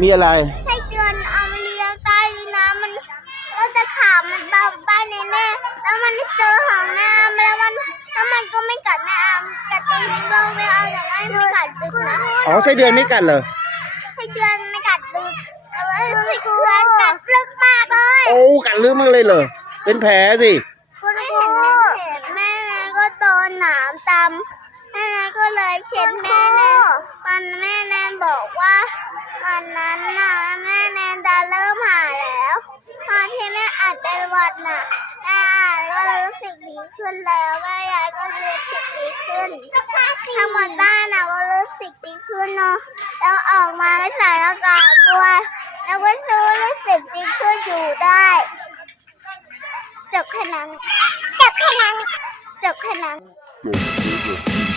มีอะไร ไส้เดือนเอามาเลี้ยงใต้ดินน้ำมันก็จะขามันบ้าบ้านแน่ๆแล้วมันเจอหางแม่อามแล้วมันแล้วมันก็ไม่กัดแม่อามกัดตรงนี้บ้างไม่เอาแต่ไม่ไม่กัดลึกนะอ๋อไส้เดือนไม่กัดเหรอไส้เดือนไม่กัดลึกแต่ว่าไส้เดือนกัดลึกมากเลยโอ้กัดลึกมากเลยเหรอเป็นแผลสิคุณไม่เห็นแม่เห็นแม่แนนก็โดนหนามตำแม่แนนก็เลยเช็ดแม่แนนวันแม่แนนบอก วันนั้นน่ะแม่แนนจะเริ่มหายแล้วตอนที่แม่อาจเป็นหวัดน่ะแม่อาจก็รู้สึกดีขึ้นแล้วแม่ยายก็รู้สึกดีขึ้นทั้งหมดบ้านน่ะก็รู้สึกดีขึ้นเนาะแล้วออกมาไม่ใส่หน้ากากด้วยแล้วก็รู้รู้สึกดีขึ้นอยู่ได้จบแค่นั้นจบแค่นั้นจบแค่นั้น Go, go, go.